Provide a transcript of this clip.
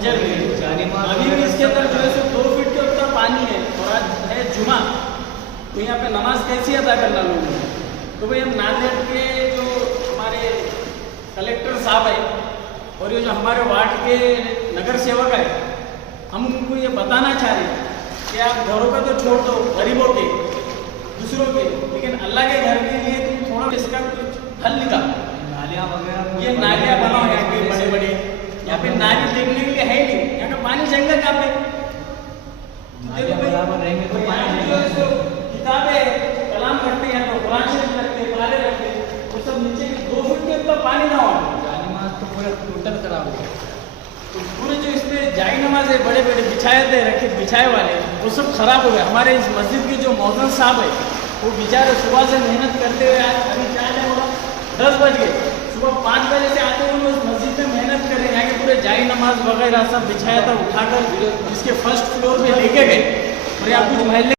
बंजर गई। अभी भी इसके अंदर जो है सो 2 फीट के ऊपर पानी है और आज है जुमा, तो यहाँ पे नमाज कैसी अदा करना लोगों ने। तो भाई हम नांदेड़ के जो हमारे कलेक्टर साहब है और ये जो हमारे वार्ड के नगर सेवक है, हम उनको ये बताना चाह रहे हैं कि आप घरों का तो छोड़ दो, गरीबों के, दूसरों के, लेकिन अल्लाह के घर के लिए तुम थोड़ा इसका कुछ हल निकालो। नालियाँ वगैरह, ये नालियाँ बनाओ यहाँ पे बड़े बड़े, यहाँ पे नाली देखने के लिए है ही नहीं, यहाँ का पानी जाएगा कहाँ पे? नालियाँ बराबर रहेंगे तो पानी जो है सो किताबें कलाम रखते हैं, तो कुरान शरीफ रखते हैं, पाले रखते हैं, वो सब नीचे 2 फुट के ऊपर पानी ना हो। नमाज तो पूरा टोटल खराब हो गया। तो पूरे जो इसमें जाई नमाज है, बड़े बड़े बिछाए थे रखे बिछाए वाले, वो सब खराब हो गए। हमारे इस मस्जिद के जो मौजूद साहब है, वो बेचारे सुबह से मेहनत करते हुए आज अभी क्या टाइम होगा, 10 बज गए, सुबह 5 बजे से आते हुए उस मस्जिद में मेहनत कर रहे हैं। यहाँ के पूरे जाई नमाज वगैरह सब बिछाया था, उठाकर इसके फर्स्ट फ्लोर पे लेके गए और यहाँ कुछ महल्ले